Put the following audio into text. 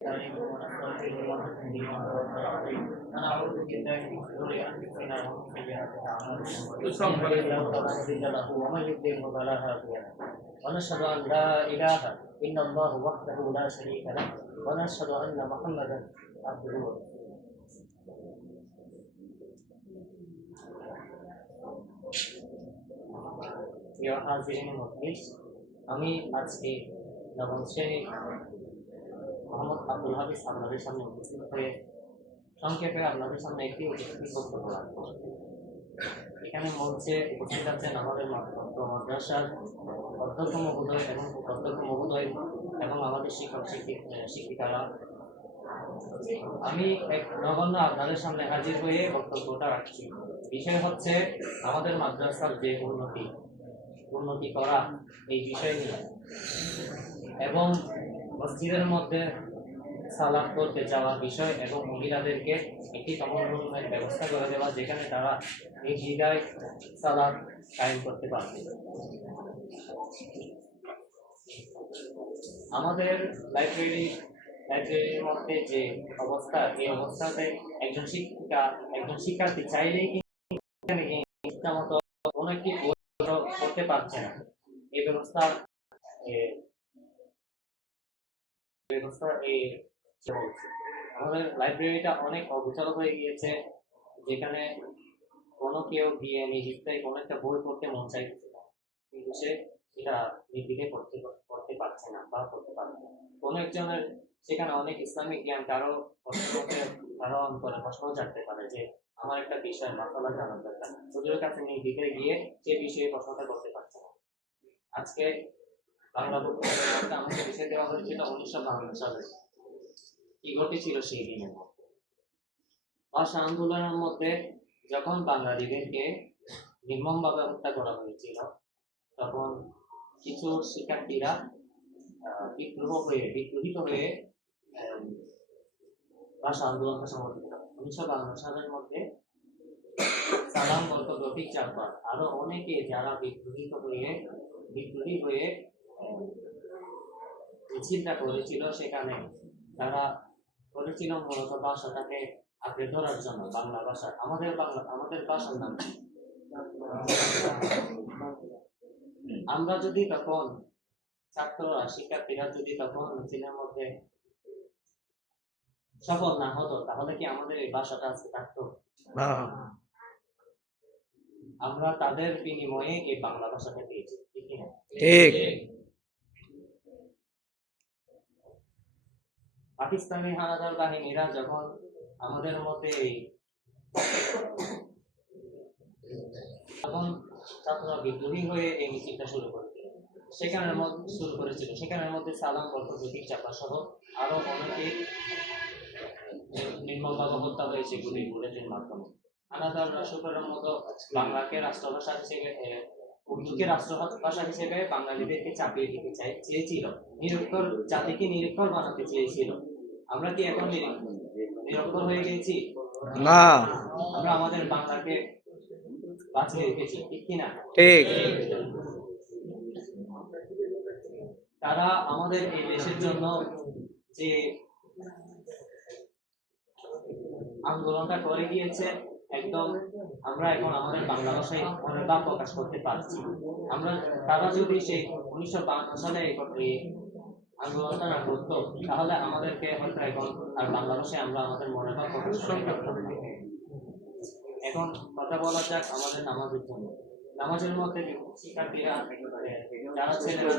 ونستعينه ونستغفره ونهديه ونعوذ بالله من شرور انفسنا ومن سيئات اعمالنا من يهده الله فلا مضل له ومن يضلل فلا هادي له ونشهد ان لا اله الا الله وحده لا شريك له ونشهد ان محمدا عبده ورسوله প্রিয় হাজিরিন মজলিস, আমি আজকে নবম শ্রেণীর মোহাম্মদ আব্দুল হাফিজ আপনাদের সামনে উপস্থিত হয়ে সংক্ষেপে আপনাদের সামনে একটি বক্তব্য রাখবো। এখানে মঞ্চে উপস্থিত আছেন আমাদের মাদ্রাসার অধ্যক্ষ মহোদয় এবং আমাদের শিক্ষক শিক্ষিকারা। আমি এক নগণ্য আপনাদের সামনে হাজির হয়ে বক্তব্যটা রাখছি। বিষয় হচ্ছে আমাদের মাদ্রাসার যে উন্নতি করা এই বিষয় নিয়ে, এবং মসজিদের মধ্যে সালাত করতে যাওয়ার বিষয় এবং মহিলাদেরকে একটি কমন রুমের ব্যবস্থা করে দেওয়া, যেখানে তারা নির্দ্বিধায় সালাত কায়েম করতে পারবে। আমাদের লাইব্রেরির মধ্যে যে অবস্থা, এই অবস্থাতে একজন শিক্ষার্থী চাইলেই ইচ্ছা মতো কোনো একটি বই করতে পারছে না। এই ব্যবস্থা আমাদের লাইব্রেরিটা অনেক অগোছালো হয়ে গিয়েছে, যেখানে কোনো কেউ গিয়ে নিজে কোনো একটা বই পড়তে মন চাইছে না, কিন্তু সে সেটা নির্দিকে পড়তে পারছে না বা পড়তে পারবে না। কোনো একজনের সেখানে অনেক ইসলামিক জ্ঞান কারো অন্তরে প্রশ্ন জানতে পারে যে আমার একটা বিষয় মাসালা জানার দরকার, হুজুরের কাছে নির্দিকে গিয়ে সে বিষয়ে প্রশ্নটা করতে পারছে না। আজকে বাংলা বক্তব্যের আমাকে বিষয় দেওয়া হয়েছিল 1952 সালে। কি ঘটেছিল সেই দিনের মধ্যে? ভাষা আন্দোলনের মধ্যে যখন বাঙালিদেরকে নির্মমভাবে হত্যা করা হয়েছিল, তখন কিছু শিক্ষার্থীরা বিদ্রোহিত হয়ে ভাষা আন্দোলনকে সমর্থন করে। 1952 সালের মধ্যে সালাম রফিক চাকমা আরো অনেকে যারা বিদ্রোহী হয়ে মিছিলটা করেছিল, সেখানে তারা করেছিল মূলত ভাষাটাকে আঁকড়ে ধরার জন্য। বাংলা ভাষা, আমাদের ভাষার নাম। আমরা যদি তখন শিক্ষার্থীরা যদি তখন মিছিলের মধ্যে সফল না হতো, তাহলে কি আমাদের এই ভাষাটা আজকে থাকতো? আমরা তাদের বিনিময়ে এই বাংলা ভাষাটা পেয়েছি, ঠিক না? ঠিক। পাকিস্তানি হানাদার বাহিনীরা যখন আমাদের মধ্যে তখন ছাত্ররা বিদ্রোহী হয়ে এই মিছিলটা শুরু করেছিল, সেখানের মধ্যে সালাম প্রতীক চাপা সহ আরো অনেকে নির্মমভাবে হত্যা হয়েছে বুলেটের মাধ্যমে। হানাদার রাষ্ট্রের মতো বাংলাকে রাষ্ট্রভাষা হিসেবে, উর্দুকে রাষ্ট্রভাষা হিসেবে বাঙালিদেরকে চাপিয়ে দিতে চেয়েছিল, নিরক্ষর জাতিকে নিরক্ষর বানাতে চেয়েছিল। আমরা কি এখন নিরক্ষর হয়ে গেছি? না, আমরা আমাদের বাংলাকে বাঁচিয়ে রেখেছি, ঠিক কিনা? ঠিক। তারা আমাদের এই দেশের জন্য যে আন্দোলনটা করে গিয়েছে, একদম আমরা এখন আমাদের বাংলা ভাষায় মনোভাব প্রকাশ করতে পারছি। তারা যদি সেই 1952 সালে আন্দোলনটা না করতো, তাহলে আমাদেরকে হয়তো এখন আর বাংলা ভাষায় আমরা আমাদের মনোভাব প্রকাশ করতে পারতাম না। এখন কথা বলা যাক আমাদের নামাজের জন্য। নামাজের মধ্যে শিক্ষার্থীরা যারা ছেলেরা